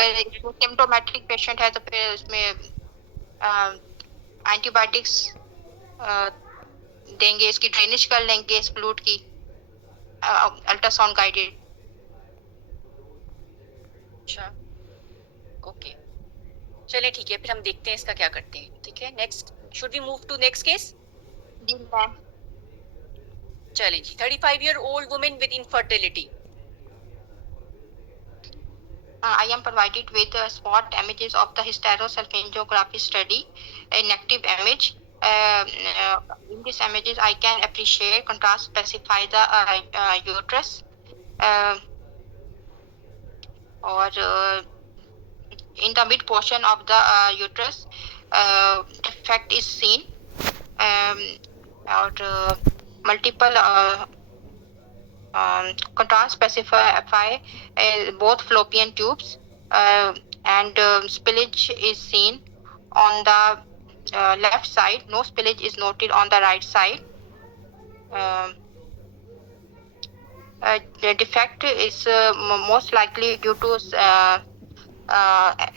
अगर symptomatic patient है तो फिर उसमें एंटीबायोटिक्स देंगे, इसकी ड्रेनेज कर लेंगे इस फ्लूइड की अल्ट्रासाउंड गाइडेड। अच्छा ओके, चलिए ठीक है, फिर हम देखते हैं इसका क्या करते हैं। ठीक है, next, should we move to next case? जी मैम। चलिए जी, 35-year-old woman with infertility. I am provided with spot images of the hysterosalpingography study, a negative image. In these images, I can appreciate, contrast, specify the uterus. Or in the mid portion of the uterus, defect is seen. Or multiple contrast specify both fallopian tubes, and spillage is seen on the left side. No spillage is noted on the right side. The defect is most likely due to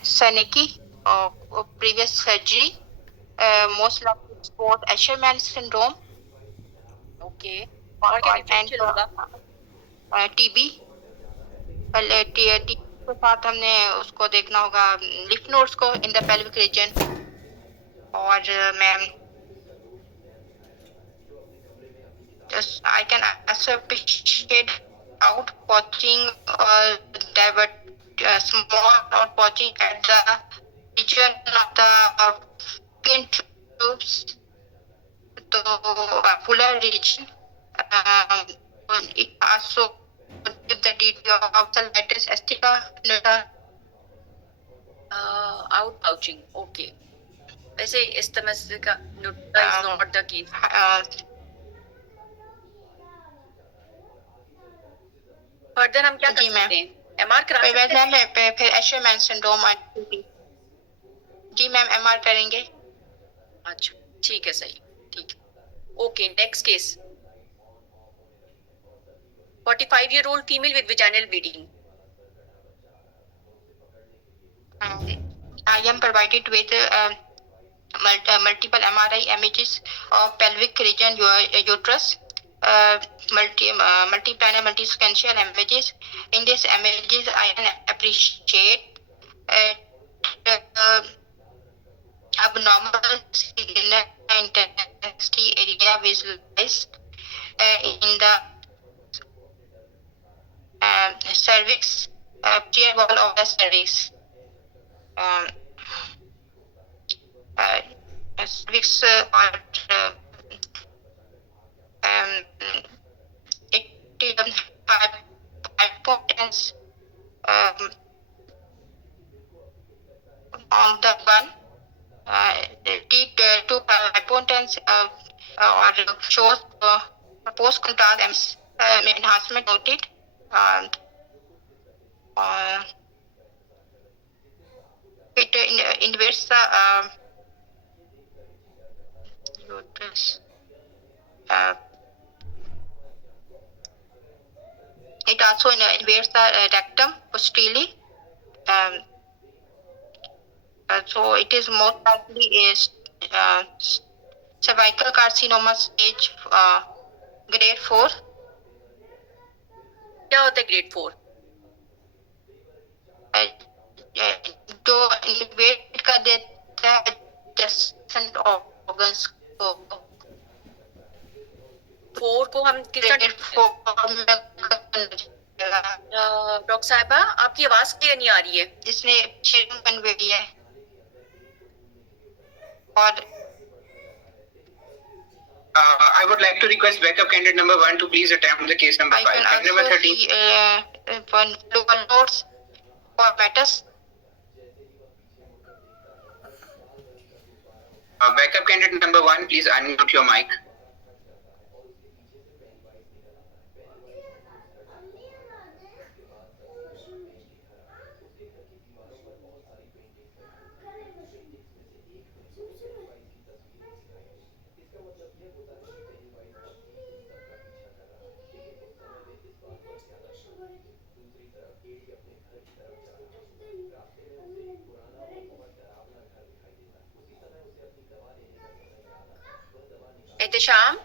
Seneca or previous surgery. Most likely it's both Asherman syndrome. Okay, और क्या differential होगा? TB T के साथ हमने उसको देखना होगा, लिफ नोड्स को इन द पेल्विक रीजन। और ma'am I can also appreciate out watching divert small or watching at the region of the pin tubes to fuller region. It also give the detail of the latest estica out pouching, okay. वैसे इस्तेमाल का नुक्ता is not the case. Further हम क्या कर सकते हैं? MR करा सकते हैं? फिर एशरमैन सिंड्रोम। जी मैम, एमआर करेंगे। अच्छा ठीक है, सही, ठीक है। Okay, next case, 45-year-old female with vaginal bleeding. I am provided with multiple MRI images of pelvic region, uterus, multi-planar, multi-sequential images. In these images, I can appreciate abnormal signal intensity area visualized in the cervix, tear wall of the cervix. Cervix it hypotenuse on the one T2 hypotenuse or shows post contrast enhancement noted. It invades the uterus. It also invades the rectum posteriorly. So it is most likely is cervical carcinoma stage grade 4. क्या होता है grade 4? जो InvIT कर देता है adjacent organs को। 4 को हम किस डॉक्टर साहिबा, आपकी आवाज क्लियर नहीं आ रही है। जिसने शेयरिंग कन्वेट है। और I would like to request backup candidate number 1 to please attempt the case number 5. And number 13. One local notes for matters. Backup candidate number 1, please unmute your mic. Ehtesham.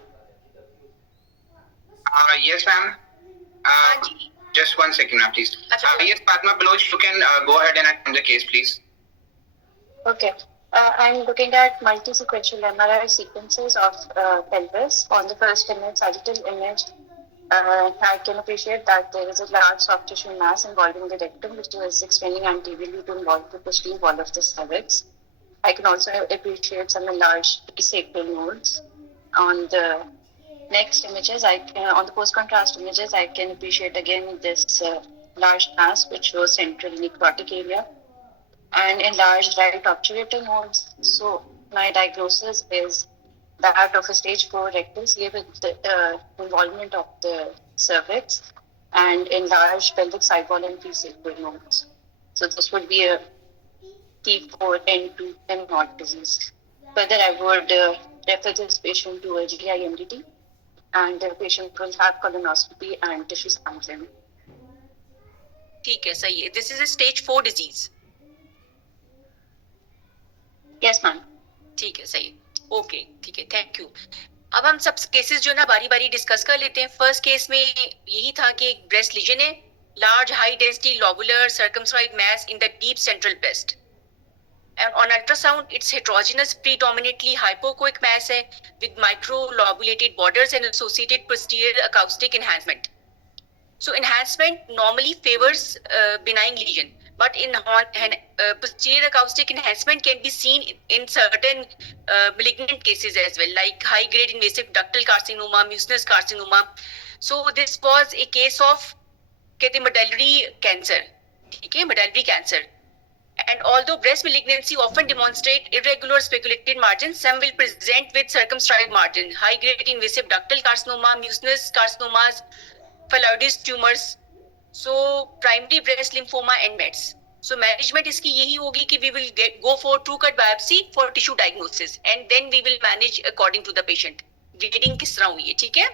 Yes, ma'am. हाँ जी। Just 1 second, ma'am, please. अच्छा। Yes, Padma Baloch, you can go ahead and attend the case, please. Okay. I'm looking at multi-sequential MRI sequences of pelvis. On the first image, sagittal image, I can appreciate that there is a large soft tissue mass involving the rectum, which is extending anteriorly to involve the posterior wall of the cervix. I can also appreciate some enlarged sacral nodes. On the next images, on the post-contrast images, I can appreciate again this large mass, which shows central necrotic area and enlarged right obturator nodes. So my diagnosis is that of a stage 4 rectal CA with the involvement of the cervix and enlarged pelvic sidewall and presacral nodes. So this would be a T4 N2 M0 disease. Further, I would refer this patient to a GI MDT, and the patient will have colonoscopy and tissue sampling. ठीक है, सही है। This is a stage 4 disease. Yes, ma'am. ठीक है, सही है। Okay, ठीक है, थैंक यू। अब हम सब केसेस जो ना बारी बारी डिस्कस कर लेते हैं। फर्स्ट केस में यही था कि एक ब्रेस्ट लीजन है, large high density lobular circumscribed mass in the deep central breast. And on ultrasound, it's heterogeneous, predominantly hypoechoic mass है with microlobulated borders and associated posterior acoustic enhancement. So enhancement normally favors benign lesion, but in posterior acoustic enhancement can be seen in certain malignant cases as well, like high-grade invasive ductal carcinoma, mucinous carcinoma. So this was a case of medullary cancer, okay, medullary cancer. And although breast malignancy often demonstrate irregular speculated margins, some will present with circumscribed margin, high-grade invasive ductal carcinoma, mucinous carcinomas, phyllodes tumors, so primary breast lymphoma and mets. So management इसकी यही होगी कि we will go for true cut biopsy for tissue diagnosis and then we will manage according to the patient. Grading किस तरह हुई है, ठीक है?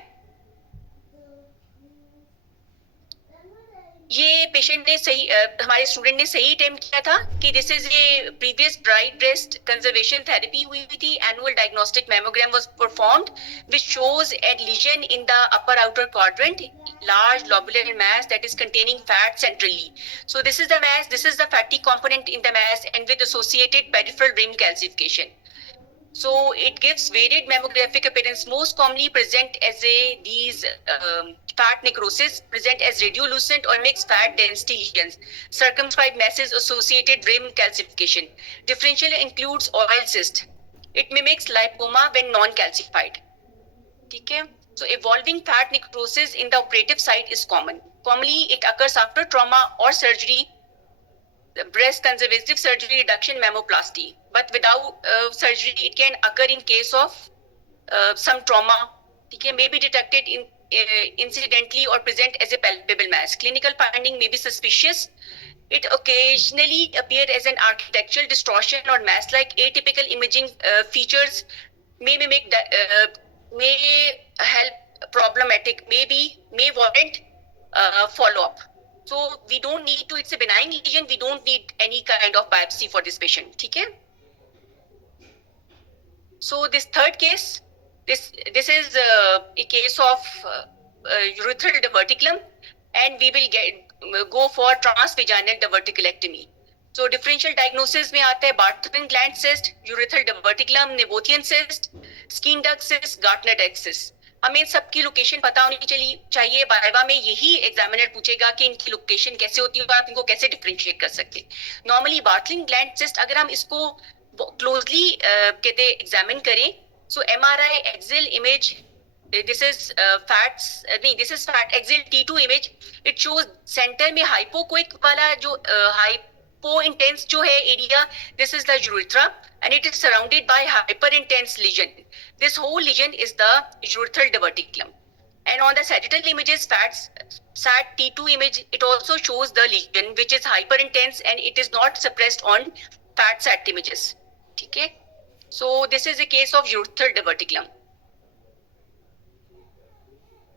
ये पेशेंट ने सही हमारे स्टूडेंट ने सही अटेम्प्ट किया था कि this is A previous bright breast conservation therapy हुई थी। Annual diagnostic mammogram was performed which shows A lesion in the upper outer quadrant, large lobular mass that is containing fat centrally. So this is the mass, this is the fatty component in the mass and with associated peripheral rim calcification. So it gives varied mammographic appearance, most commonly present as these fat necrosis, present as radiolucent or mixed fat density lesions, circumscribed masses associated rim calcification. Differential includes oil cyst. It mimics lipoma when non-calcified. Okay? So evolving fat necrosis in the operative site is common. Commonly it occurs after trauma or surgery, breast conservative surgery, reduction, mammoplasty. But without surgery, it can occur in case of some trauma. Okay, may be detected incidentally or present as a palpable mass. Clinical finding may be suspicious. It occasionally appears as an architectural distortion or mass-like atypical imaging features may help problematic, may warrant follow-up. So we don't need to, it's a benign lesion, we don't need any kind of biopsy for this patient, okay? So this third case, this is a case of urethral diverticulum, and we will go for transvaginal diverticulectomy. So differential diagnosis में आता है Bartholin gland cyst, urethral diverticulum, Nabothian cyst, skin duct cyst, Gartner duct cyst. हमें इन सबकी location पता होनी चाहिए। Viva में यही एग्जामिनर पूछेगा कि इनकी लोकेशन कैसे होती है और आप इनको कैसे डिफरेंशिएट कर सकते हैं। नॉर्मली बार्टलिन ग्लैंड सिस्ट अगर हम इसको क्लोजली कहते एग्जामिन करें, so MRI axial image, this is fat axial T2 image. It shows center में hypoechoic वाला जो hypo intense जो है area, this is the urethra and it is surrounded by hyper intense lesion. This whole lesion is the urethral diverticulum. And on the sagittal images, SAT T2 image, it also shows the lesion which is hyper intense and it is not suppressed on fat SAT images. Okay? So this is a case of urethral diverticulum.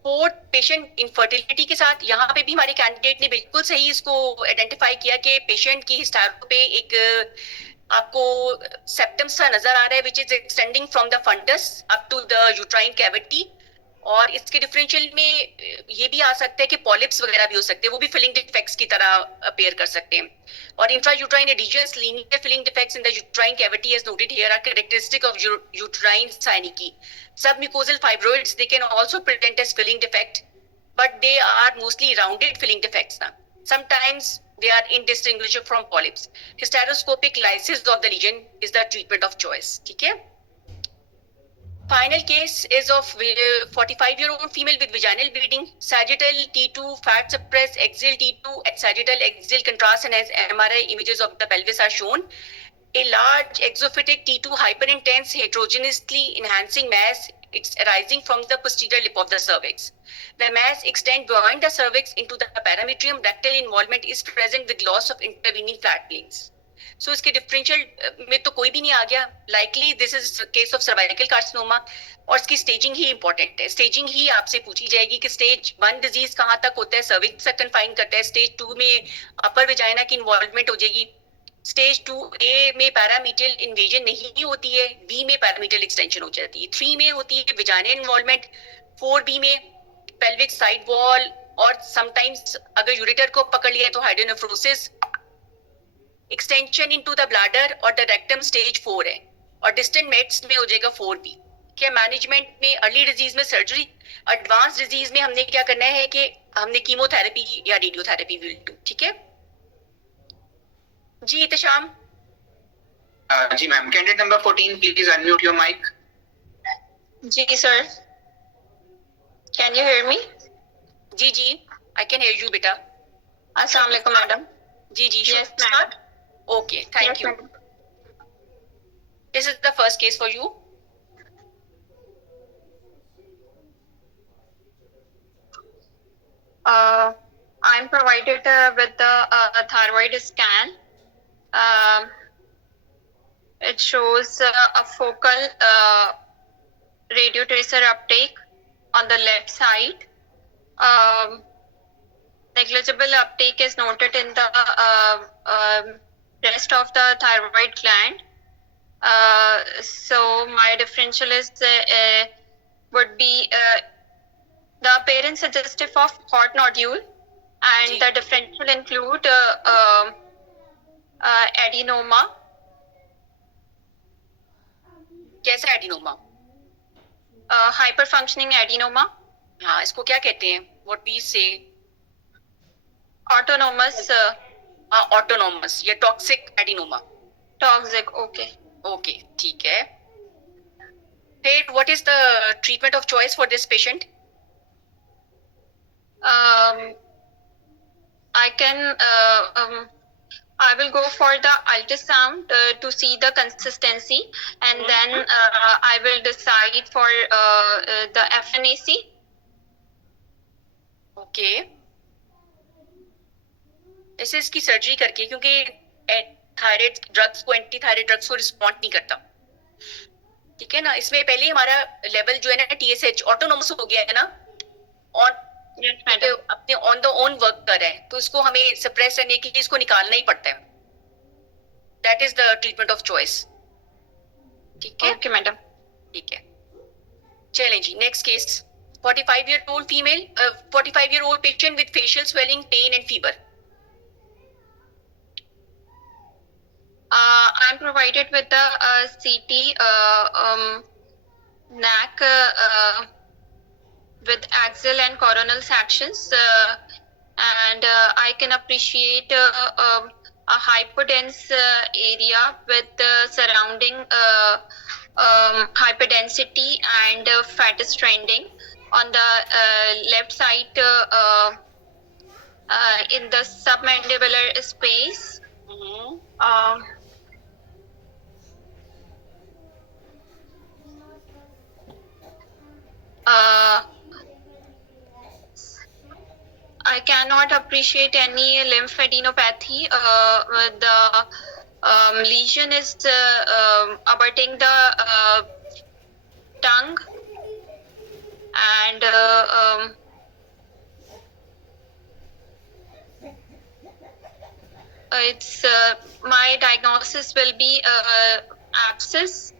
Fourth patient infertility के साथ, यहाँ पे भी हमारे candidate ने बिल्कुल सही इसको आइडेंटिफाई किया कि पेशेंट की हिस्टैरो पे एक आपको सेप्टम सा नजर आ रहा है which is extending from the fundus up to the uterine cavity, और इसके डिफरेंशियल में ये भी आ सकता है कि पॉलिप्स वगैरह भी हो सकते हैं, वो भी फिलिंग डिफेक्ट्स की तरह अपेयर कर सकते हैं. और intra uterine adhesions, linear filling defects in the uterine cavity as noted here are characteristic of uterine synecdoche. Submucosal fibroids, they can also present as filling defect, but they are mostly rounded filling defects now. Sometimes they are indistinguishable from polyps. Hysteroscopic lysis of the lesion is the treatment of choice. ठीक है? Final case is of 45-year-old female with vaginal bleeding, sagittal T2 fat suppressed, axial T2 at sagittal axial contrast, and as MRI images of the pelvis are shown. A large exophytic T2 hyperintense heterogeneously enhancing mass, it's arising from the posterior lip of the cervix. The mass extends beyond the cervix into the parametrium. Rectal involvement is present with loss of intervening fat planes. सो इसके differential में तो कोई भी नहीं आ गया. Likely this is case of cervical carcinoma, और इसकी staging ही important है. स्टेजिंग ही आपसे पूछी जाएगी कि स्टेज 1 डिजीज कहाँ तक होता है, सर्विक्स तक कन्फाइन करता है. स्टेज 2 में अपर वेजाइना की इन्वॉल्वमेंट हो जाएगी. स्टेज 2A में पैरामीटियल इन्वेजन नहीं होती है, बी में पैरामीटियल एक्सटेंशन हो जाती है, 3 में होती है वेजाइनल इन्वॉल्वमेंट, 4B में पेल्विक साइड वॉल, और समटाइम्स अगर यूरेटर को पकड़ लिया तो hydronephrosis. Extension into the bladder और द रेक्टम स्टेज 4 है, और डिस्टेंट मेट्स में हो जाएगा 4B. क्या मैनेजमेंट में अर्ली डिजीज में सर्जरी, एडवांस डिजीज में हमने क्या करना है कि हमने कीमोथेरेपी या रेडियोथेरेपी विल डू. ठीक है जी. इत्तेशाम. जी ma'am. Candidate number 14, please unmute your mic. जी sir. Can you hear me? जी जी, आई कैन हियर यू बेटा. Assalamu alaikum, madam. जी जी. Yes, madam. Okay, thank Yes, you. madam. This is the first case for you. I'm provided with the thyroid scan. It shows a focal radiotracer uptake on the left side. Negligible uptake is noted in the rest of the thyroid gland. So my differential is would be the appearance suggestive of hot nodule, and जी. the differential include adenoma. कैसा adenoma? Hyperfunctioning adenoma, हाँ, इसको क्या कहते हैं? What we say? autonomous autonomous या toxic adenoma. toxic. Okay. Okay, ठीक है. फिर what is the treatment of choice for this patient? I will go for the ultrasound to see the consistency, and then I will decide for the FNAC. Okay. ऐसे इसकी surgery करके, क्योंकि thyroid drugs को, anti thyroid drugs को respond नहीं करता. ठीक है ना. इसमें पहले हमारा लेवल जो है ना TSH ऑटोनोमस हो गया है ना, और Yes, madam. अपने ऑन द ओन वर्क कर रहे हैं, तो इसको हमें सप्रेस करने के लिए इसको निकालना ही पड़ता है. That is the treatment of choice. ठीक है. Okay, madam. ठीक है. चलें जी. Next case. 45-year-old female, 45-year-old patient with facial swelling, pain and fever. I'm provided with the CT neck with axial and coronal sections, and I can appreciate a hyperdense area with surrounding hyperdensity and fat stranding on the left side in the submandibular space. I cannot appreciate any lymphadenopathy. The lesion is abutting the tongue, and it's my diagnosis will be abscess.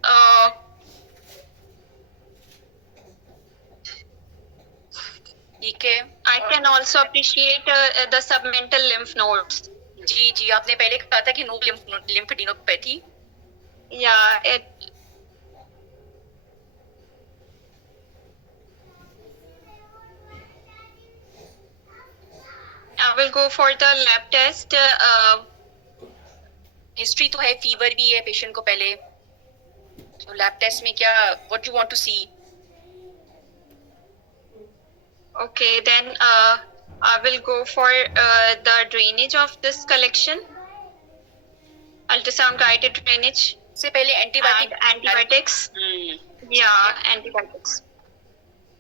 ठीक है. I can also appreciate the submental lymph nodes. जी जी, आपने पहले कहा था कि no lymphadenopathy. Yeah, I will go for the lab test. History तो है, fever भी है पेशेंट को पहले. तो लैब टेस्ट में क्या, what you want to see? Okay, then I will go for the drainage of this collection. Ultrasound guided drainage से पहले and antibiotics. Yeah, antibiotics.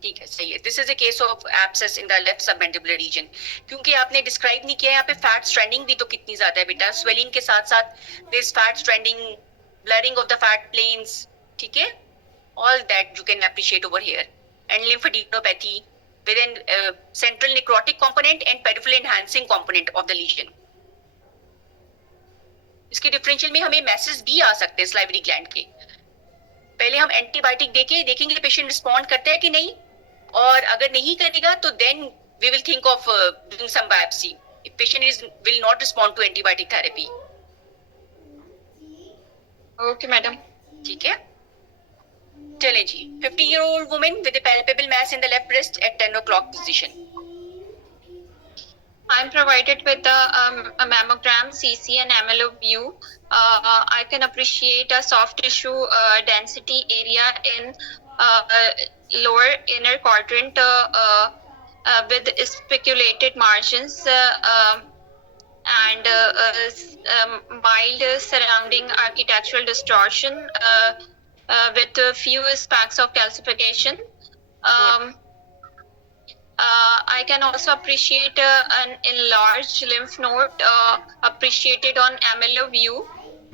ठीक है, सही है. This is a case of abscess in the left submandibular region. क्योंकि आपने describe नहीं किया यहाँ पे फैट स्ट्रेंडिंग भी तो कितनी ज्यादा है बेटा. स्वेलिंग के साथ साथ this fat stranding, blurring of the fat planes. ठीक है, all that you can appreciate over here. And lymphadenopathy within central necrotic component and peripheral enhancing component of the lesion. इसके डिफरेंशियल में हमें मैसेज भी आ सकते हैं स्लाइवरी ग्लैंड के. पहले हम एंटीबायोटिक देके देखेंगे पेशेंट रिस्पॉन्ड करता है कि नहीं, और अगर नहीं करेगा तो then we will think of doing some biopsy. If patient will not respond to antibiotic therapy. Okay, madam. ठीक है, चलें जी. 50-year-old woman with a palpable mass in the left breast at 10 o'clock position. I'm provided with the a mammogram, CC, and MLO view. I can appreciate a soft tissue density area in lower inner quadrant with speculated margins and mild surrounding architectural distortion with a few specks of calcification. I can also appreciate an enlarged lymph node appreciated on MLO view.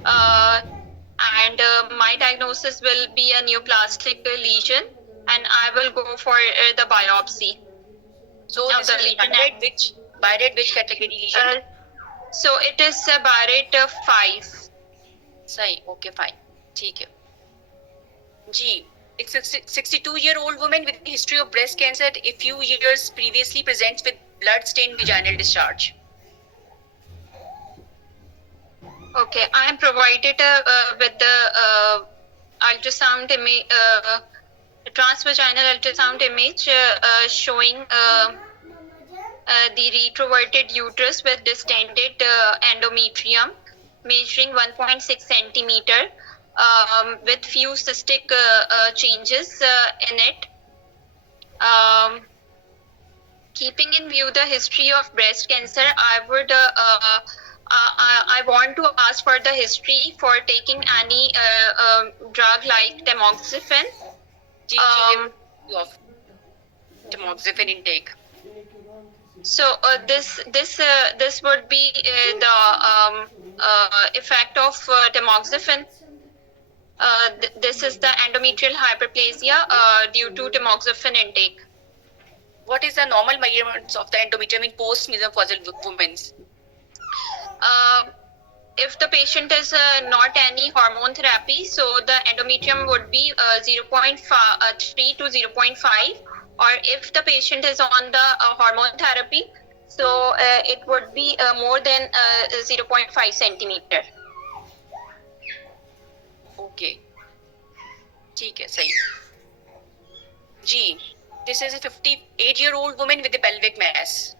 And my diagnosis will be a neoplastic lesion, and I will go for the biopsy. So Now this the is lesion Bired which category lesion? So it is Barrett 5. सही, okay, fine. ठीक है जी. It's a 62-year-old woman with a history of breast cancer a few years previously presents with blood-stained vaginal discharge. Okay, I am provided with the ultrasound image, transvaginal ultrasound image showing the retroverted uterus with distended endometrium measuring 1.6 centimeter with few cystic changes in it. Keeping in view the history of breast cancer, I would I want to ask for the history for taking any drug like tamoxifen. Of tamoxifen intake. So this would be the effect of tamoxifen. This is the endometrial hyperplasia due to tamoxifen intake. What is the normal measurements of the endometrium in post-menopausal women? If the patient is not any hormone therapy, so the endometrium would be 0.3 to 0.5, or if the patient is on the hormone therapy, so it would be more than 0.5 centimeter. Okay. ठीक है, सही जी. This is a 58-year-old woman with a pelvic mass.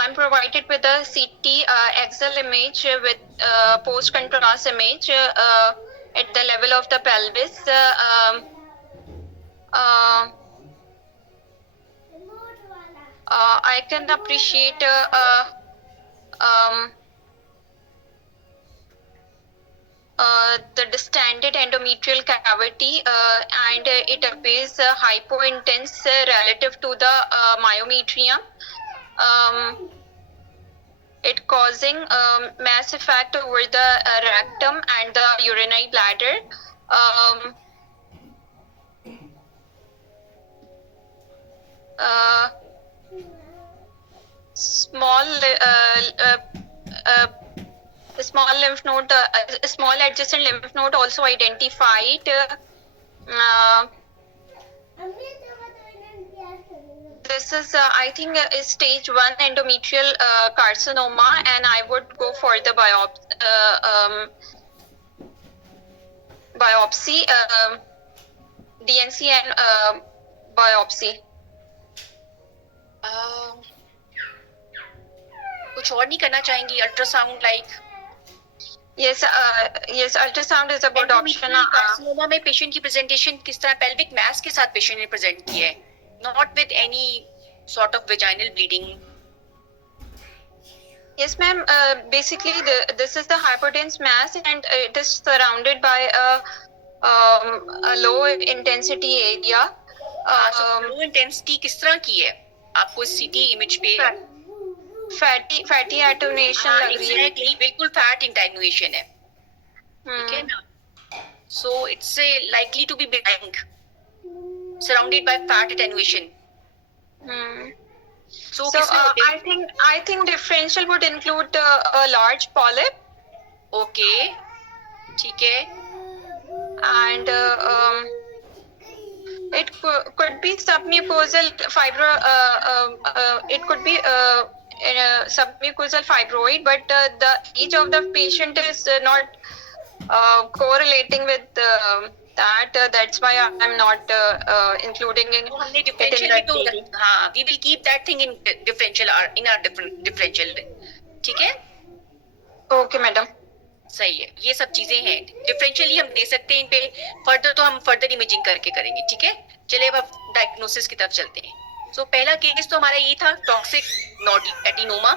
I'm provided with a CT axial image with post contrast image at the level of the pelvis. I can appreciate the distended endometrial cavity and it appears hypointense relative to the myometrium. It causing mass effect over the rectum and the urinary bladder. small small lymph node, small adjacent lymph node also identified. This is, I think, is stage 1 endometrial carcinoma, and I would go for the biopsy, DNC and biopsy. कुछ और नहीं करना चाहेंगी? Ultrasound like? Yes, yes, ultrasound is a good option. Carcinoma में patient की presentation किस तरह? Pelvic मास के साथ पेशेंट ने प्रेजेंट किया है, not with any sort of vaginal bleeding. Yes, ma'am. Basically, this is the hypodense mass, and it is surrounded by a low intensity area. Low intensity किस तरह की है आपको सीटी इमेज पे? फैटी एटोनेशन लग रही है। Exactly, बिल्कुल फैट इंटेनुएशन है, ठीक है ना? So it's likely to be benign, surrounded by fat attenuation. So I think differential would include a large polyp. Okay, ठीक है. And it could be submucosal fibro. It could be submucosal fibroid, but the age of the patient is not correlating with that. That's why I'm not including it हमने in differential that में तो theory. हाँ, we will keep that thing in differential in our differential, ठीक है? Okay, madam. सही है, ये सब चीजें हैं डिफरेंशियली हम दे सकते हैं इन पे. फर्दर तो हम फर्दर इमेजिंग करके करेंगे, ठीक है? चलिए अब डायग्नोसिस की तरफ चलते हैं. सो पहला केस तो हमारा ये था toxic adenoma,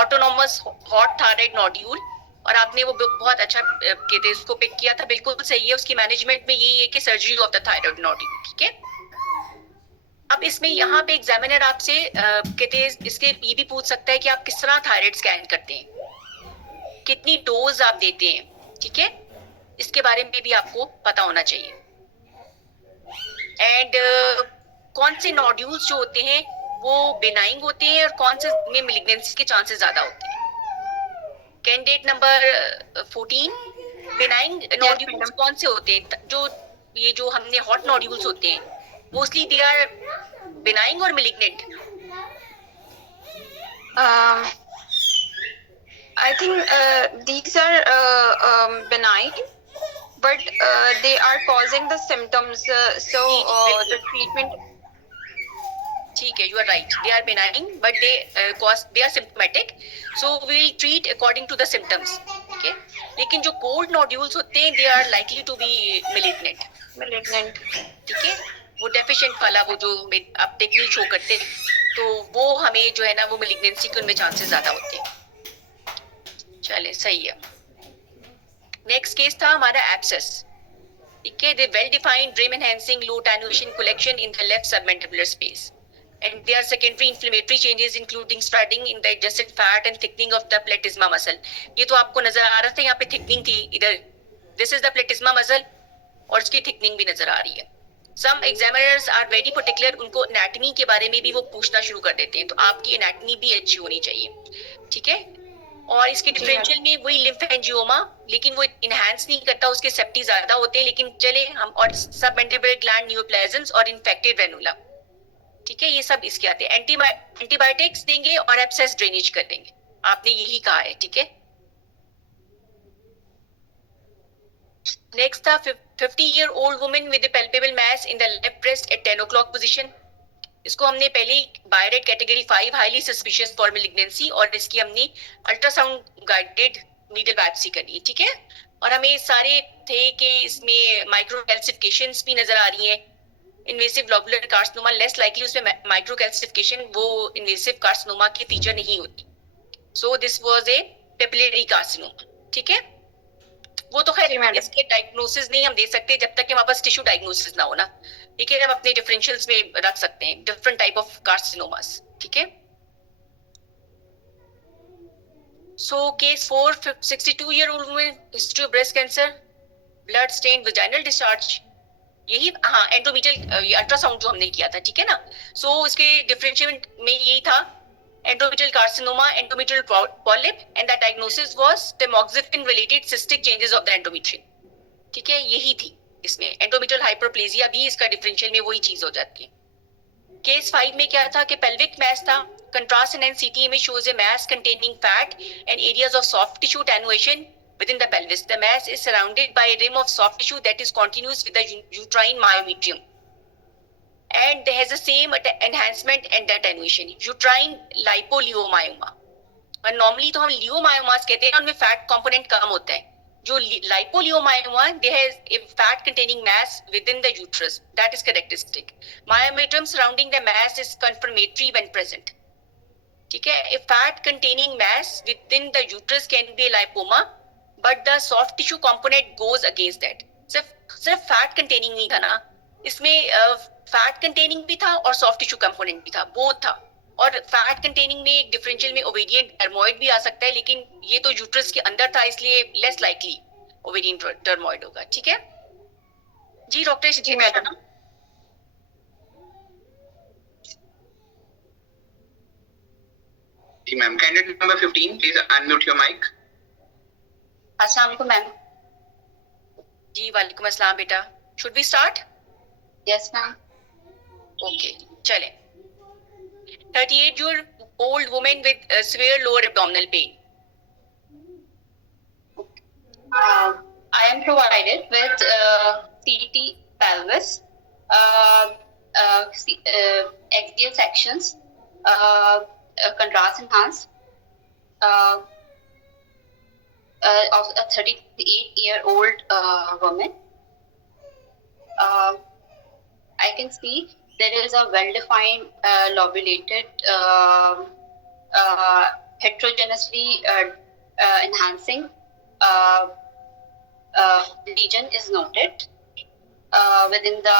autonomous hot thyroid nodule, और आपने वो बहुत अच्छा कहते हैं उसको पिक किया था, बिल्कुल सही है. उसकी मैनेजमेंट में यही है कि surgery of the thyroid nodule, ठीक है? अब इसमें यहाँ पे एग्जामिनर आपसे कहते हैं इसके ये भी पूछ सकता है कि आप किस तरह थायराइड स्कैन करते हैं, कितनी डोज आप देते हैं, ठीक है? इसके बारे में भी आपको पता होना चाहिए. एंड कौन से नोड्यूल्स जो होते हैं वो बेनाइंग होते हैं और कौन से में मेलिग्नेंसी के चांसेस ज्यादा होते हैं. कैंडिडेट नंबर 14, बेनाइंग नोड्यूल्स कौन से होते हैं? जो हमने हॉट नोड्यूल्स होते हैं मोस्टली दे आर बेनाइंग और malignant. I think these are benign, but they are causing the symptoms. So the treatment. ठीक है, you are right. They are benign, but they are symptomatic. So we will treat according to the symptoms. ठीक है? लेकिन जो cold nodules होते हैं, they are likely to be malignant. ठीक है? वो deficient वाला वो जो आप टेक्निक शो करते हैं, तो वो हमें जो है ना वो malignancy के उनमें चांसेस ज्यादा होते हैं. चले, सही है. नेक्स्ट केस था हमारा एब्सेस. ठीक है, the well defined dream enhancing low attenuation collection in the left submandibular space, and there are secondary inflammatory changes including spreading in the adjacent fat and thickening of the platysma muscle. ये तो आपको नजर आ रहा था, यहाँ पे thickening थी इधर. This is the platysma muscle और इसकी थिकनिंग भी नजर आ रही है. Some examiners are very particular, उनको एनाटॉमी के बारे में भी वो पूछना शुरू कर देते हैं, तो आपकी एनाटॉमी भी अच्छी होनी चाहिए, ठीक है? और इसके डिफरेंशियल में वही लिम्फेंजियोमा, लेकिन वो इनहैंस नहीं करता, उसके सेप्टी ज्यादा होते हैं. लेकिन चले हम, और सबमैंडिबुलर ग्लैंड नियोप्लाज्म्स और इन्फेक्टेड वेनुला, ठीक है? ये सब इसके आते हैं. एंटीबायोटिक्स देंगे और एब्सेस ड्रेनेज कर देंगे, आपने यही कहा है, ठीक है? नेक्स्ट था 50-year-old woman with a palpable mass in the left breast at 10 o'clock position. इसको हमने पहले BIRADS category 5 highly suspicious for malignancy, और इसकी हमने अल्ट्रासाउंड गाइडेड नीडल बायोप्सी करनी है, ठीक है? और हमें सारे थे कि इसमें माइक्रोकैल्सिफिकेशंस भी नजर आ रही हैं. Invasive globular carcinoma less likely, उसमें माइक्रोकैल्सिफिकेशन वो इन्वेसिव कार्सिनोमा की फीचर नहीं होती. So this was a papillary carcinoma, ठीक है? वो तो खैर इसके डायग्नोसिस नहीं हम दे सकते जब तक कि हमारे पास टिश्यू डायग्नोसिस ना हो ना, ठीक है? हम अपने डिफरेंशियल्स में रख सकते हैं डिफरेंट टाइप ऑफ कार्सिनोमास, ठीक है? So case 4, 62-year-old woman, history of breast cancer, blood stained vaginal discharge. यही, हाँ, एंडोमेट्रियल अल्ट्रासाउंड जो हमने किया था, ठीक है ना. सो इसके डिफरेंशिएट में यही था, endometrial carcinoma, endometrial polyp, and the diagnosis was tamoxifen related cystic changes of the endometrium. ठीक है, यही थी इसमें. endometrial hyperplasia भी इसका डिफरेंशियल में वही चीज हो जाती है. केस 5 में क्या था कि pelvic mass था. Contrast and CT image shows a mass containing fat and areas of soft tissue attenuation within the pelvis. The mass is surrounded by a rim of soft tissue that is continuous with the uterine myometrium. And there has the same enhancement and attenuation. Uterine lipoleomyoma. और normally तो हम लियोमायोमास कहते हैं, उनमें fat component कम होता है. जो lipoleomyoma, there has a fat containing mass within the uterus. That is characteristic. Myometrium surrounding the mass is confirmatory when present. ठीक है, a fat containing mass within the uterus can be a lipoma, but the soft tissue component goes against that. सिर्फ fat containing नहीं था ना, इसमें fat containing भी था और सॉफ्ट टिश्यू कंपोनेंट भी था, बोथ था. और फैट कंटेनिंग में एक डिफरेंशियल में ओवेरियन टर्मोइड भी आ सकता है, लेकिन ये तो यूट्रस के अंदर था, इसलिए लेस लाइकली ओवेरियन टर्मोइड होगा. ठीक है जी डॉक्टर. जी मैडम. जी ma'am. Candidate number 15 please unmute your mic. अस्सलाम वालेकुम मैम. जी वालेकुम अस्सलाम बेटा. Shall we start? Yes ma'am. Okay चलें. 38-year-old woman with severe lower abdominal pain. I am provided with CT pelvis, axial sections, contrast enhanced, of a 38-year-old woman. I can see there is a well-defined lobulated heterogeneously enhancing lesion is noted within the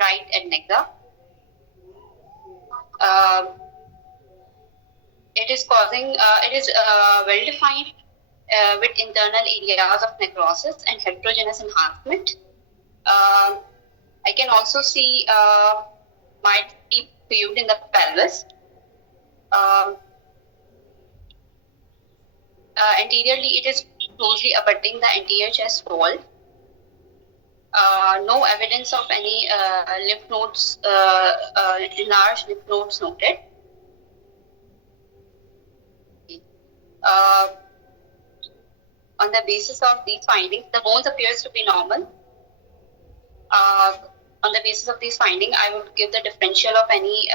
right adnexa. It is causing, it is well-defined with internal areas of necrosis and heterogeneous enhancement. I can also see might be fluid in the pelvis. Anteriorly, it is closely abutting the anterior chest wall. No evidence of any lymph nodes, enlarged lymph nodes noted. On the basis of these findings, the bones appears to be normal. On the basis of these findings, I would give the differential of any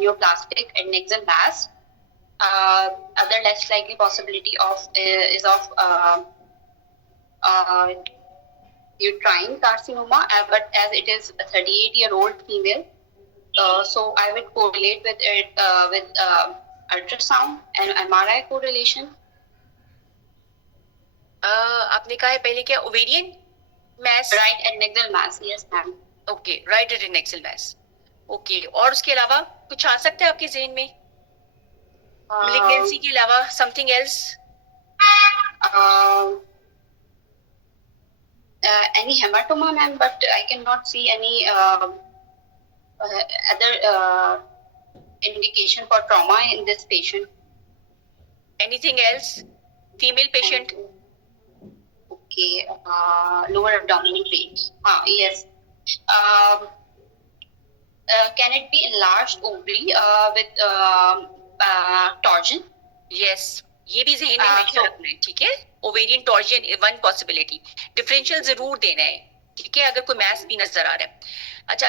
neoplastic adnexal mass. Other less likely possibility of is of uterine carcinoma, but as it is a 38-year-old female, so I would correlate with it with ultrasound and MRI correlation. आपने कहा है पहले क्या, ovarian mass? Right adnexal mass, yes ma'am. Okay, right adnexal mass. Okay, और उसके अलावा कुछ आ सकता है आपके ज़हन में? Malignancy के अलावा something else? Any hematoma, ma'am, but I cannot see any other indication for trauma in this patient. Anything else? Female patient? Okay, lower abdominal pain. Yes. Can it be enlarged ovary with torsion? Yes, ये भी ज़हन में हमेशा रखना है, ठीक है? Ovarian torsion one possibility. Differential जरूर देना है, ठीक है, अगर कोई मैस भी नजर आ रहा है. अच्छा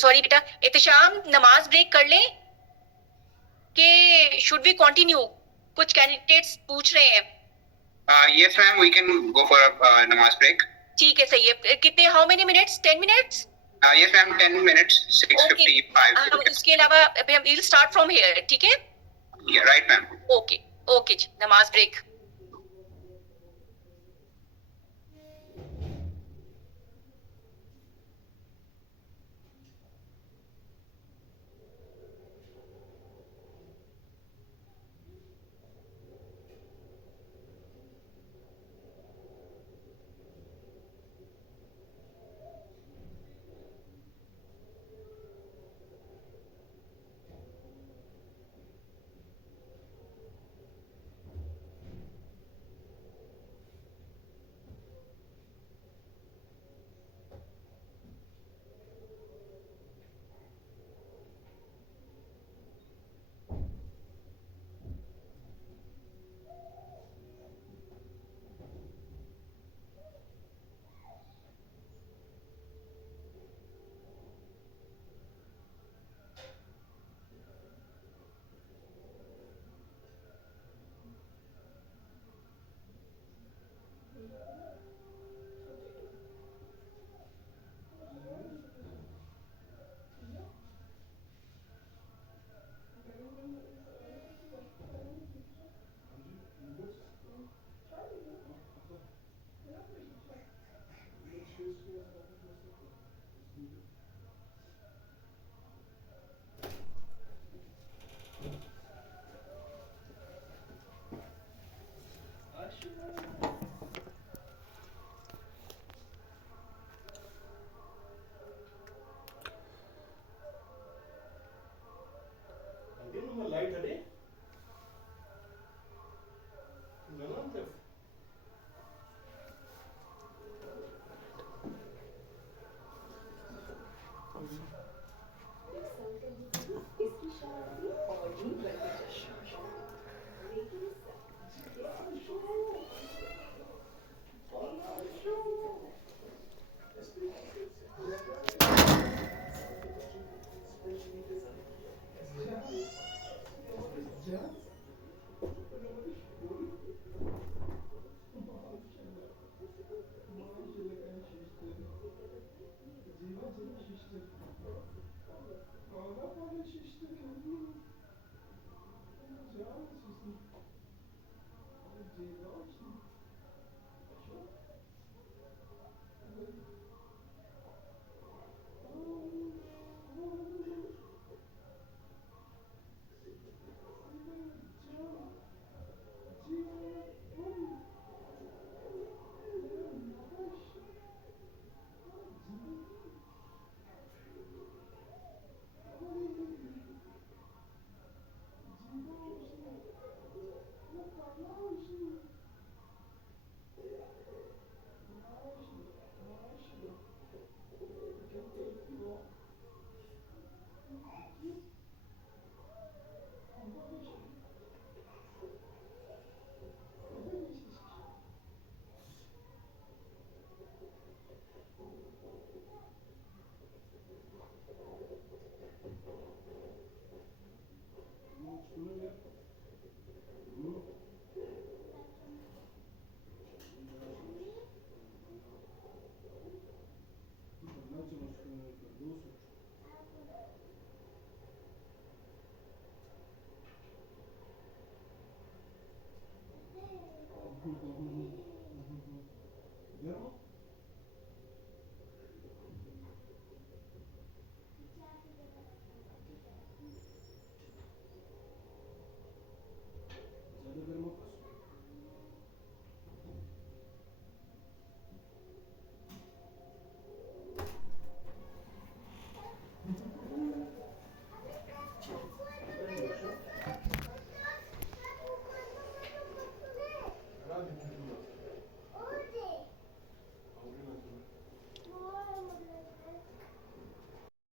सॉरी बेटा, एहतशाम नमाज ब्रेक कर लें कि शुड वी कंटिन्यू? कुछ कैंडिडेट्स पूछ रहे हैं. Yes ma'am, we can go for a namaz break. ठीक है, सही है. कितने, how many minutes? 10 minutes? Yes ma'am, 10 minutes, 6:55. उसके अलावा हम विल स्टार्ट फ्रॉम हियर, ठीक है? Yeah, right ma'am. Okay okay जी, नमाज ब्रेक.